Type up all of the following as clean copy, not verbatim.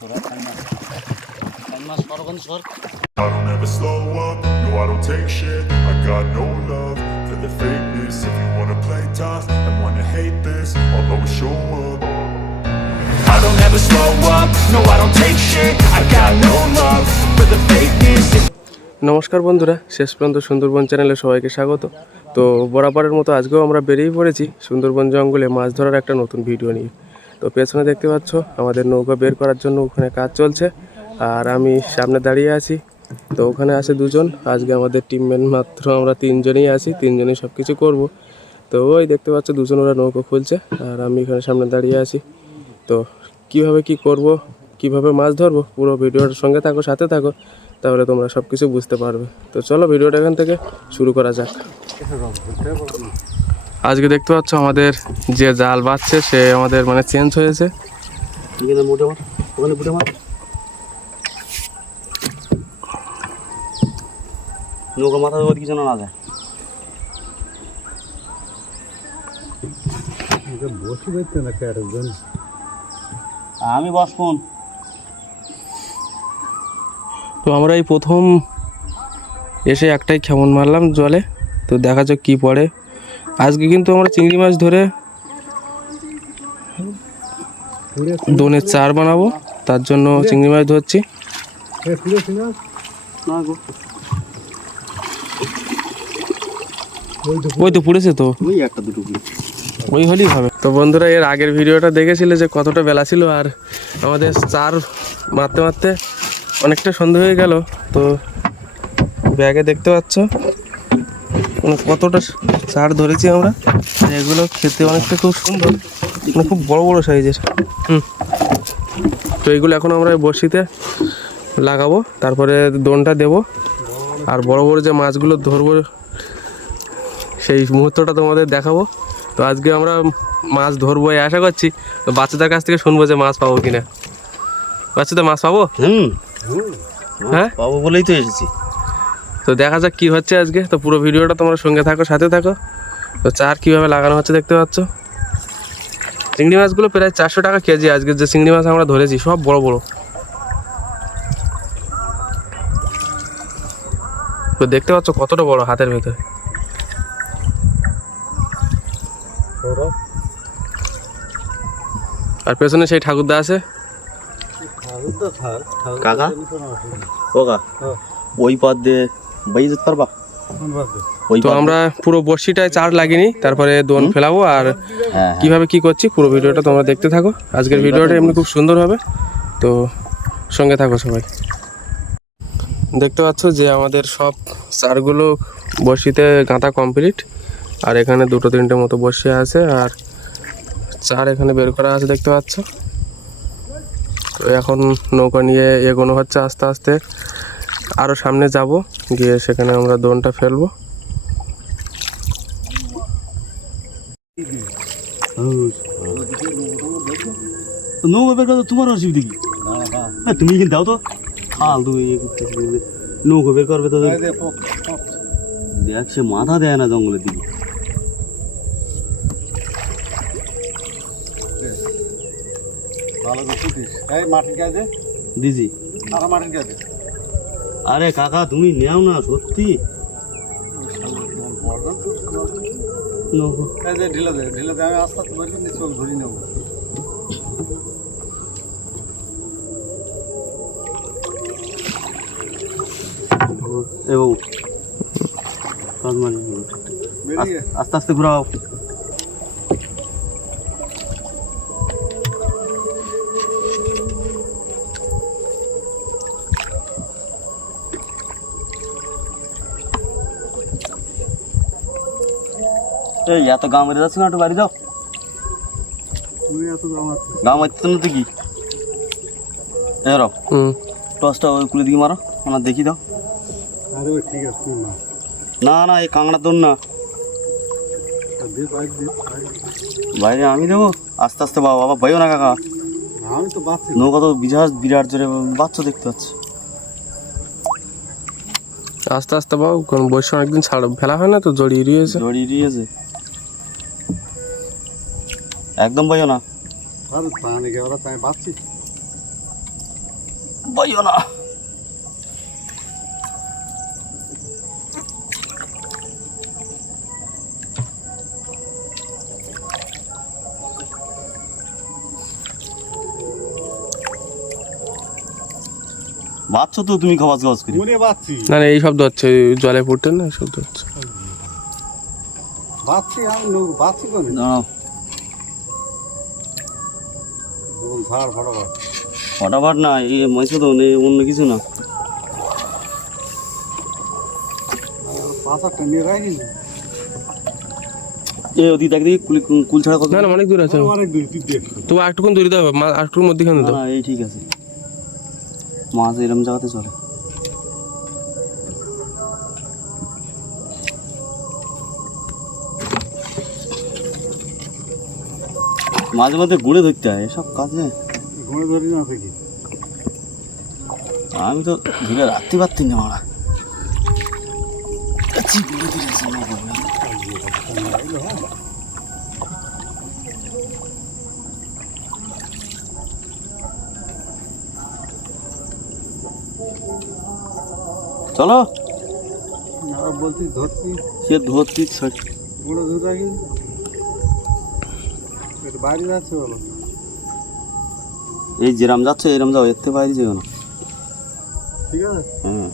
I don't ever slow up, no I don't take shit. I got no love for the fakeness. If you wanna play tough and wanna hate this, I'll always show up. I don't ever slow up, no I don't take shit. I got no love for the fakeness. নমস্কার বন্ধুরা, শেষ পর্যন্ত সুন্দরবন চ্যানেলে সবাইকে স্বাগত। তো বরাবরের মতো আজকেও আমরা বেরিয়ে পড়েছি সুন্দরবন জঙ্গলে মাছ ধরার একটা নতুন ভিডিও নিয়ে। তো পেছনে দেখতে পাচ্ছ আমাদের নৌকা বের করার জন্য ওখানে কাজ চলছে, আর আমি সামনে দাঁড়িয়ে আছি। তো ওখানে আছে দুজন, আজকে আমাদের টিমমেট মাত্র আমরা তিনজনই আছি, তিনজনই সব কিছু করবো। তো ওই দেখতে পাচ্ছ দুজন ওরা নৌকা খুলছে, আর আমি এখানে সামনে দাঁড়িয়ে আছি। তো কিভাবে কি করব, কিভাবে মাছ ধরবো, পুরো ভিডিওর সঙ্গে থাকো, সাথে থাকো, তাহলে তোমরা সব কিছু বুঝতে পারবে। তো চলো ভিডিওটা এখান থেকে শুরু করা যাক। আজকে দেখতে পাচ্ছ আমাদের যে জাল বাঁধছে সে আমাদের মানে চেঞ্জ হয়েছে। নৌকা মাথার উপর কিছু না যায়। আমি বসবন। তো আমরা এই প্রথম এসে একটাই খেমন মারলাম জলে, তো দেখা যাক কি পড়ে। আজকে কিন্তু আমরা চিংড়ি মাছ ধরে দোনের চার বানাবো, তার জন্য চিংড়ি মাছ ধরছি। ওই তো পুড়েছে, তো ওই একটা দুটো ওই হলেই হবে। তো বন্ধুরা, এর আগের ভিডিওটা দেখেছিলে যে কতটা বেলা ছিল, আর আমাদের চার মারতে মারতে অনেকটা সন্ধ্যা হয়ে গেল। তো ব্যাগে দেখতে পাচ্ছ মানে কতটা চার ধরেছি আমরা। এগুলো খেতে অনেকটা খুব সুন্দর, মানে খুব বড় বড় সাইজের। তো এইগুলো এখন আমরা বড়শিতে লাগাবো, তারপরে দোনটা দেব, আর বড় বড় যে মাছগুলো ধরবো সেই মুহূর্তটা তোমাদের দেখাবো। তো আজকে আমরা মাছ ধরবো এই আশা করছি। তো বাচ্চাদের কাছ থেকে শুনবো যে মাছ পাবো কিনা। বাচ্চাদের মাছ পাবো? হ্যাঁ পাবো বলেই তো এসেছি। তো দেখা যাক কি হচ্ছে আজকে। তো পুরো ভিডিওটা তোমরা সঙ্গে থাকো, সাথে থাকো। তো চার কীভাবে লাগানো হচ্ছে দেখতে পাচ্ছ। চিংড়ি মাছগুলো প্রায় 400 টাকা কেজি। আজকে যে চিংড়ি মাছ আমরা ধরেছি সব বড় বড়। তো দেখতে পাচ্ছ কতটা বড়, হাতের ভেতরে। আর পেছনে সেই ঠাকুরদা আছে। কাকা ও কা ওই পথ দিয়ে বাই যেতে পারবা? তো আমরা পুরো বড়শিটায় চার লাগিনি, তারপরে দোন ফেলাবো, আর কিভাবে কি করছি পুরো ভিডিওটা তোমরা দেখতে থাকো। আজকের ভিডিওটা এমনি খুব সুন্দর হবে, তো সঙ্গে থাকো সবাই। দেখতে পাচ্ছ যে আমাদের সব চারগুলো বড়শিতে গাঁথা কমপ্লিট, আর এখানে দুটো তিনটে মতো বড়শি আছে, আর চার এখানে বের করা আছে দেখতে পাচ্ছ। তো এখন নৌকা নিয়ে এগোনো হচ্ছে আস্তে আস্তে। আরও সামনে যাব, গিয়ে সেখানে আমরা দোনটা ফেলবো। নৌকা বের করতে তোমার অসুবিধা কি? তুমি কিন্তু দাও তো ফালতু নৌকা বের করবে তো। দেখ সে মাথা দেয় না জঙ্গলের দিকে। দিজি আরে কাকা তুমি নেও না সত্যি। আস্তে আস্তে ঘুরাও। এই এত গা মেরে যাচ্ছে না, একটু বাড়ি যাও। গা মারতে না তো কি এরাও টসটা ওই কুলে দিকে মারো, ওনার দেখি দাও। না না এই কাঁকড়ার দোন না, বাইরে আমি দেবো। আস্তে আস্তে বাবা, বাবা বাইও না কাকা। নৌকা তো বিরাট জোরে বাচ্চা দেখতে পাচ্ছি। আস্তে আস্তে বাবু, কারণ বর্ষা অনেকদিন ফেলা হয় না, তো জড়িয়ে দিয়েছে। একদম বাইও না। বাইও না। বাচ্চ তো তুমি খাওয়াজ খাওয়াজ করি। মনে বাচ্চি না না, এই শব্দ হচ্ছে, ওই জলে পড়তে না এই শব্দ হচ্ছে। বাচ্চি আমি বাচ্চি কোনে দাঁড়াও, দুন ঝাড় ফটাফট ফটাফট না, এই মাইছে তো নেই, অন্য কিছু না। পাঁচারটা নিয়ে রাখি এ ওদি দেখ দেখি কুল ছাড়া কত। না না, অনেক দূর আছে, অনেক দূর তুই দেখ তো আরেকটুকুন দূরে দাও, আরেকটুকুর মধ্যেখানে না দাও। না, এই ঠিক আছে। মাছ এরম জায়গাতে চলে। মাঝে মধ্যে গুঁড়ে ধরতে হয় এসব কাজে। ঘুরে ধরি না থেকে আমি তো ধরে রাখতে পারতি না ওরা। চলো, আর বলছি ধরতি সে ধরতি ঘুরে ধরে রাখি এটা বাইরে যাচ্ছে বলো এই যেরাম যাচ্ছে এরম যাও, এর থেকে বাইরে যেও না। ঠিক আছে হ্যাঁ,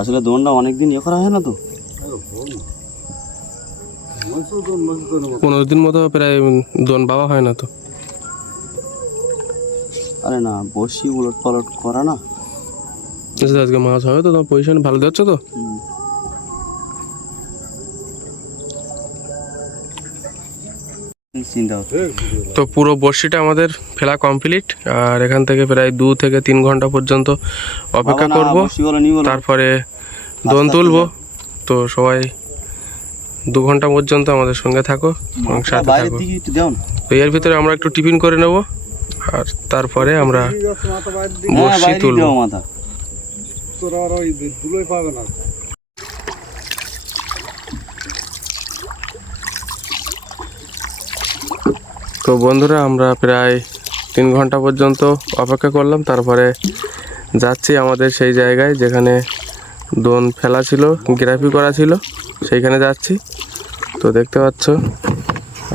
আসলে দোনটা অনেকদিন ইয়ে করা হয় না তো। মসুদন 15 দিন মতো প্রায় দোন বাবা হয় না তো। আরে না, বসি উলট পালট করা না। আচ্ছা, আজকে মাছ হবে তো, তোমার পজিশন ভালো দিচ্ছ তো। চিন্তা হচ্ছে তো পুরো বড়শিটা আমাদের ফেলা কমপ্লিট, আর এখান থেকে প্রায় 2 থেকে 3 ঘন্টা পর্যন্ত অপেক্ষা করব, তারপরে দোন তুলবো। তো সবাই 2 ঘন্টা পর্যন্ত আমাদের সঙ্গে থাকো এবং সাথে থাকো। তো এর ভিতরে আমরা একটু টিফিন করে নেব, আর তারপরে আমরা মাথা বাইরে দিকে বড়শি তুলবো। মাথা তোরা আর ওই ধুলোই পাবে না তো বন্ধুরা, আমরা প্রায় 3 ঘন্টা পর্যন্ত অপেক্ষা করলাম, তারপরে যাচ্ছি আমাদের সেই জায়গায় যেখানে দোন ফেলা ছিল, গ্রাফি করা ছিল, সেইখানে যাচ্ছি। তো দেখতে পাচ্ছ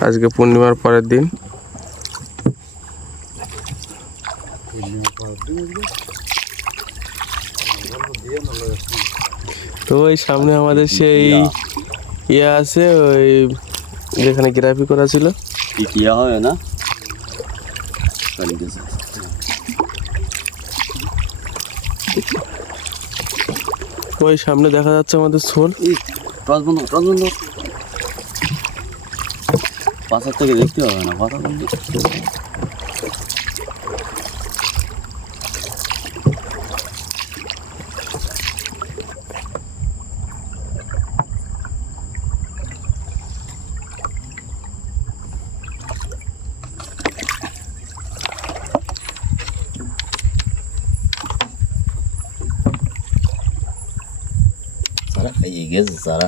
আজকে পূর্ণিমার পরের দিন। তো ওই সামনে আমাদের সেই ইয়ে আছে, ওই যেখানে গ্রাফি করা ছিল। ইয়া হয় না, ওই সামনে দেখা যাচ্ছে আমাদের শোল। টস বন্ধ, টস বন্ধ। পাশার থেকে দেখতে হবে না, কথা বন্ধ। সারা খাইয়ে গেছে, সারা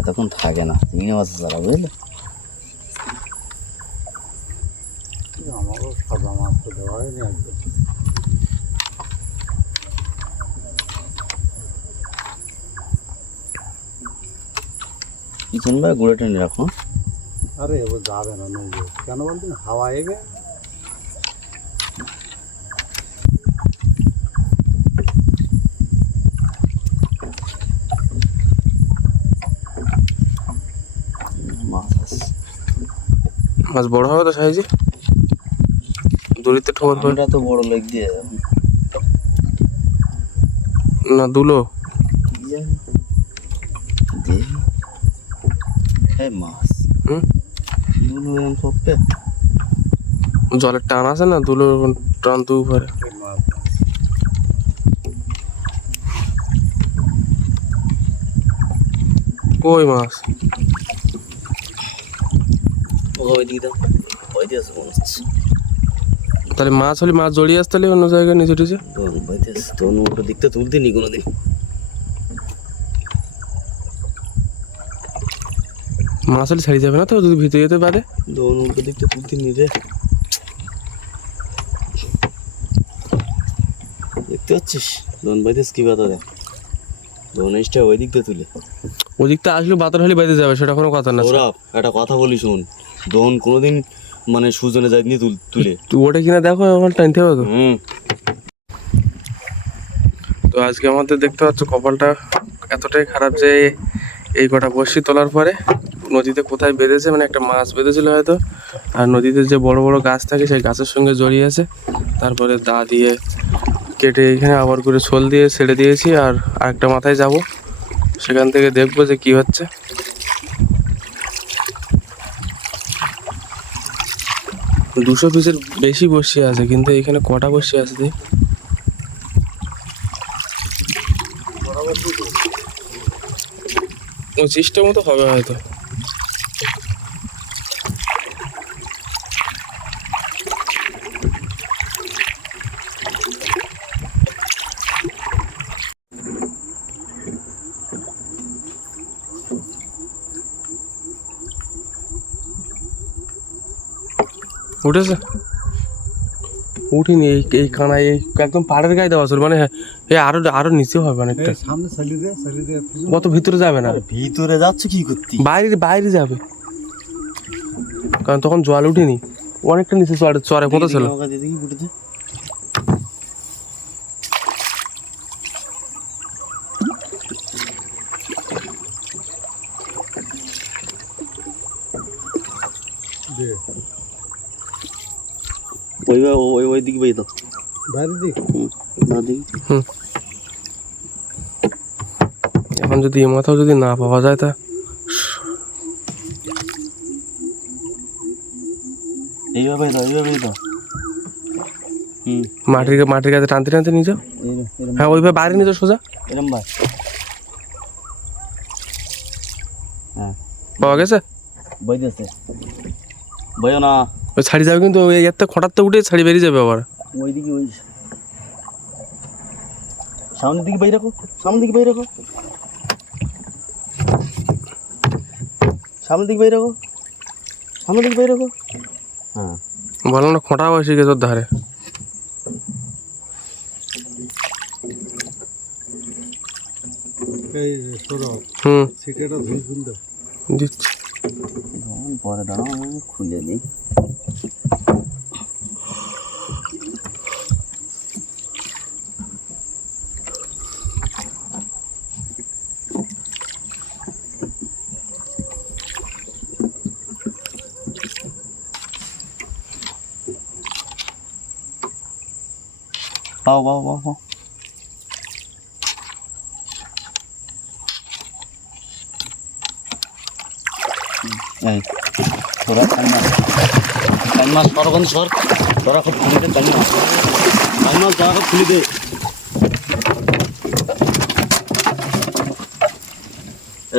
এতক্ষণ থাকে না, চিংড়ি মাছ সারা, বুঝলে। আমারও সাদা মাছ তো দেওয়া হয়নি একদম পিছন ভাই গুঁড়ে টেনে রাখো। আরে ও যাবে না নৌকো কেন বলতেন হাওয়া এবে মাছ আছে। মাছ বড় হবে তো সাইজে, দড়িতে ঠোকর করে এটা তো বড় লেগ দিয়ে না দুলো। মাছ হুম, দুলো এরকম সবটে জলের টান আছে না, দুলো টান তো উপরে। কই মাছ? ওই দিকে দাও, ওই দিয়ে আছে মনে হচ্ছে। তাহলে মাছ হলে মাছ জড়িয়ে আসতে হলে অন্য জায়গায় নিচে টিচে। তো উল্টো দিকটা তুলতে নি কোনোদিন। মাছ হলে ছাড়িয়ে যাবে না তো যদি ভিতরে যেতে পারে। দোন উল্টো দিকটা তুলতে নি রে। দেখতে পাচ্ছিস দোন বাইতে কি বাতা দেয়, দোন এসটা ওই দিক দিয়ে তুলে ওদিকটা আসলে বাতার হলে বাইতে যাবে, সেটা কোনো কথা না। ওরা একটা কথা বলি শোন, দোন কোনোদিন মানে সুজনে যায়নি তুলে তুই ওটা কিনা দেখো, আমার টাইনতে হবে তো। তো আজকে আমাদের দেখতে পাচ্ছ কপালটা এতটাই খারাপ যে এই কটা বড়শি তোলার পরে নদীতে কোথায় বেঁধেছে, মানে একটা মাছ বেঁধেছিল হয়তো, আর নদীতে যে বড় বড় গাছ থাকে সেই গাছের সঙ্গে জড়িয়ে আছে। তারপরে দা দিয়ে কেটে এখানে আবার করে শোল দিয়ে ছেড়ে দিয়েছি, আর আরেকটা মাথায় যাব, সেখান থেকে দেখবো যে কি হচ্ছে। 200 পিসের বেশি বসে আছে, কিন্তু এখানে কটা বসে আছে দেখ। পঁচিশটা মতো হবে হয়তো। উঠেছে? উঠিনি, এই কানায় এই একদম পাড়ের গায়ে দেওয়া ছিল, মানে এই আরো নিচে হবে অনেকটা। সামনে চালিয়ে দে কত ভিতরে যাবে না, ভিতরে যাচ্ছে কি করতে, বাইরে যাবে, কারণ তখন জল উঠিনি, অনেকটা নিচে চরে মতো ছিল। ওই দিকে বেই তো বাইরে দিক এখন যদি এ মাথাও যদি না পাওয়া যায় তা এইভাবেই তো মাটির কাছে টানতে নিয়ে যাও। হ্যাঁ ওইভাবে বাইরে নিয়ে যাও সোজা, এরম ভাই। হ্যাঁ পাওয়া গেছে, বইতেছে বইও না, ওই ছাড়ি যাবে, কিন্তু ওই একটা খটাতে উঠে ছাড়ি বেরিয়ে যাবে আবার। ওইদিকে ওই সামনের দিকে বাইরে রাখো, সামনের দিকে বাইরে রাখো, সামনের দিকে বাইরে রাখো, সামনের দিকে বাইরে রাখো। হ্যাঁ বলো না খোঁটা বসে গেছে ওর ধারে। এই সরো সিটেটা ধুই ফুল দাও দিচ্ছি। পরে দাঁড়াও খুলে দিই। বাও এই তোরা কানমাস সরগন সর, তোরা খুব খুলে দে কানমাস তোরা খুব খুলে দে।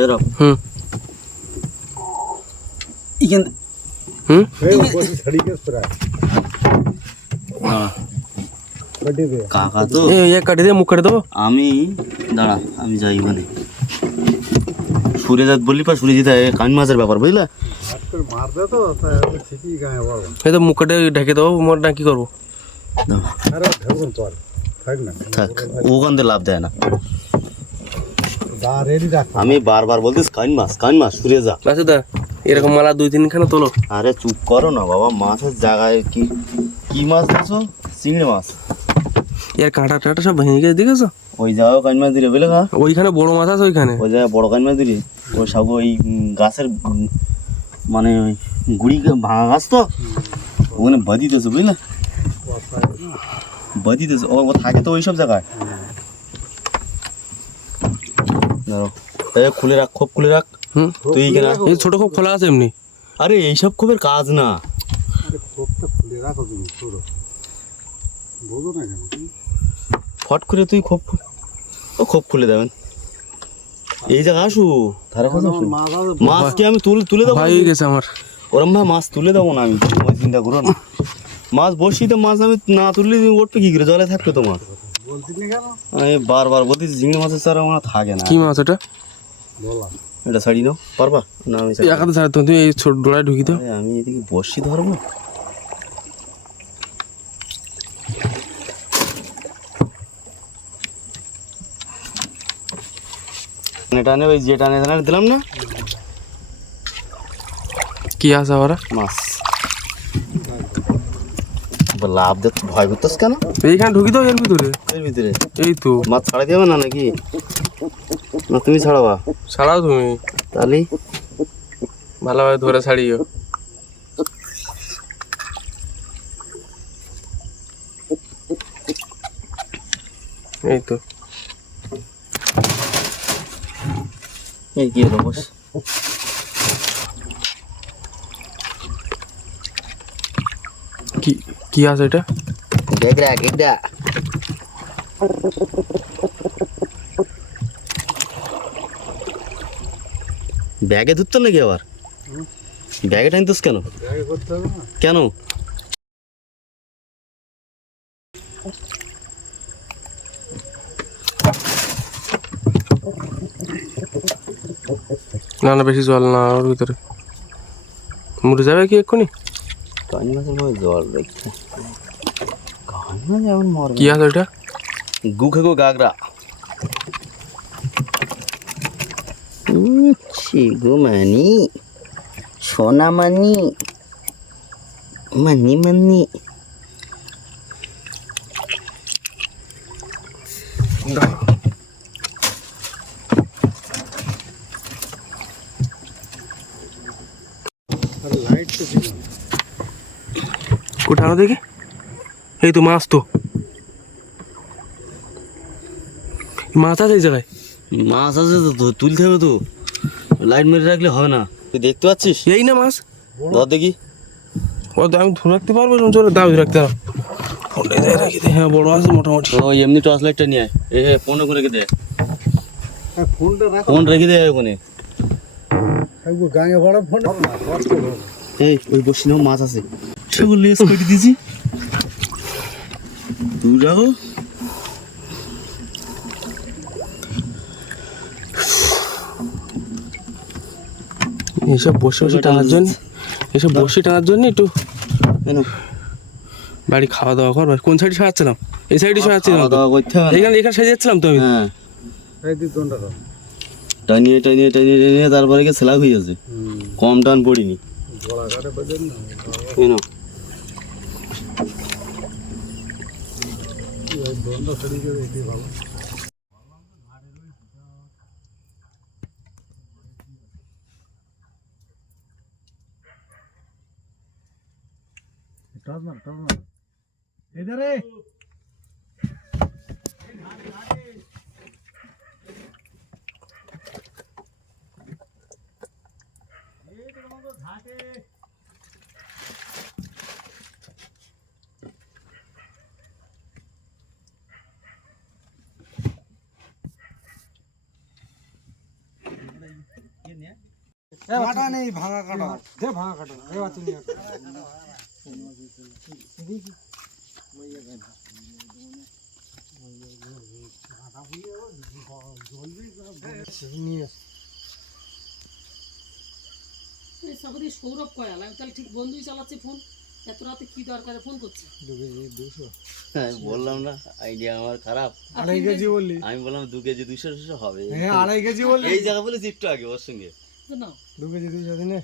এরকম ইখান এই বসে ছাড়ি গেছ প্রায় কাটি দে কাকা তো কাটি দিয়ে মুখ কেটে দেবো আমি, দাঁড়া আমি যাই মানে সুরেজাত বললি পা সুরে যেতে কান মাছের ব্যাপার বুঝলা, মার দে তো ঠিকই গায়ে বলবো। এই তো মুখ কেটে ঢেকে দেবো, মোট না কি করবো। আরে ঢেকুন পর থাক না, থাক ওখান থেকে লাভ দেয় না। দা রেডি রাখ, আমি বারবার বলতিস কান মাছ সুরে যা। আচ্ছা দা এরকম মালা 2-3 খানা তোলো। আরে চুপ করো না বাবা, মাছের জায়গায় কি মাছ দিয়েছো? চিংড়ি মাছ। এর কাঁটা টাটা সব ভেঙে গেছে দেখেছো? ওই জায়গায় কান মাছ দিলে বুঝলে, ওইখানে বড় মাছ আছে, ওইখানে ওই জায়গায় বড় কান মাছ দিলে ওই সব ওই গাছের মানে ওই গুড়ি ভাঙা গাছ তো ওখানে বাদি দিয়েছে বুঝলে, বাদি দিয়েছে ও থাকে তো ওই সব জায়গায়। ধরো খুলে রাখ, খোপ খুলে রাখ তুই কিনা, এই ছোট খুব খোলা আছে এমনি। আরে এইসব খোপের কাজ না, খোপটা খুলে রাখো তুমি পুরো, বোঝো না কেন ফট করে তুই খোপ খুলে দেবেন। এই জায়গা আসু ধারে কাছে আসু, মাছ কি আমি তুলে দেবো? হয়ে গেছে আমার, ওরম ভাই মাছ তুলে দেবো না আমি, তোমার চিন্তা করো না। মাছ বসিতে মাছ আমি না তুললে উঠবে কি করে, জলে থাকবে তোমার। বলছিস না কেন? আমি বারবার বলতেছি চিংড়ি মাছের চারা আমার থাকে না। কি মাছ ওটা? বলা এটা ছাড়ি নাও পারবা না? আমি একাতে ছাড়া তুমি এই ছোট ডোলায় ঢুকি দাও। আমি এদিকে বসি ধরবো, টানে ওই যে টানে টানে দিলাম না, কি আছে ওরা? মাছ। লাভ দে, ভয় করতেছ কেন? এইখানে ঢুকি দাও এর ভিতরে। এর ভিতরে এই তো মাছ ছাড়া দেবে না নাকি? না তুমি ছাড়াবা? ছাড়াও তুমি, তাহলে ভালোভাবে ধরে ছাড়িও। এই তো এই কি হলো বস? কি কি আছে এটা? গেগড়া গেগড়া। ব্যাগে ধরতো নাকি আবার? ব্যাগে টানতোস কেন? ব্যাগে করতে হবে না। কেন? না না, বেশি জল না ওর ভিতরে, মরে যাবে কি এক্ষুনি? কান মাছের মধ্যে জল রেখে কান মাছ যেমন মরবে। কি আছে এটা? গুখে গো গাগরা। গো মানি, সোনা মানি, মানি মানি। আর লাইট তো ছিল না। কোথাও দেখি, এই তো মাছ, তো মাছ আছে এই জায়গায়। মাছ আছে তো, তুলতে হবে তো, লাইট মেরে রাখলে হবে না। তুই দেখতে পাচ্ছিস? এই না মাছ, ধর দেখি। ও আমি ধরে রাখতে পারবো, চলো দাও ধরে রাখতে পারো। ফোনটা দিয়ে রাখি দে। হ্যাঁ বড় আছে মোটামুটি। ও এমনি টর্চ লাইটটা নিয়ে আয়। ফোনে করে রেখে দে, হ্যাঁ, ফোনটা রাখো। ফোন রেখে দে ওখানে। থাকবো গাঁয়ে বড় ফোন না, কষ্ট হবে। এই ওই বসি না, মাছ আছে, সেগুলো লেস কেটে দিয়েছি। তুই রাখো। এইসব বসে বসে টানার জন্য, এসব বসে টানার জন্য একটু বাড়ি খাওয়া দাওয়া কর। কোন সাইডে সাজাচ্ছিলাম? এই সাইডে সাজাচ্ছিলাম খাওয়া তো, দাওয়া করতে হবে না। এখানে এখানে সাজাচ্ছিলাম তো আমি। হ্যাঁ, এই দুই ঘন্টা দাও। টানিয়ে টানিয়ে টানিয়ে টানিয়ে তারপরে গিয়ে সেলাক হয়ে যাচ্ছে। কম টান পড়িনি। গলা কাটে বেঁধে না। এই নাও। এই দোনটা সরিয়ে গেলে এটাই ভালো। টাচ মার, টাচ মার। এধারে কাটা নেই, ভাঙা কাটা দে, ভাঙা কাটা এ বাচ্চা নিয়ে সবারই সৌরভ কয়াল, আমি তাহলে ঠিক বন্ধুই চালাচ্ছি ফোন, এত রাতে কি দরকারে ফোন করছি? হ্যাঁ, বললাম না আইডিয়া আমার খারাপ। 2.5 কেজি বললি। আমি বললাম 2 কেজি 200 হবে। হ্যাঁ, 2.5 কেজি বললি। এই জায়গা বলে জিপটা আগে ওর সঙ্গে। তো নাও 2 কেজি 200 দিনে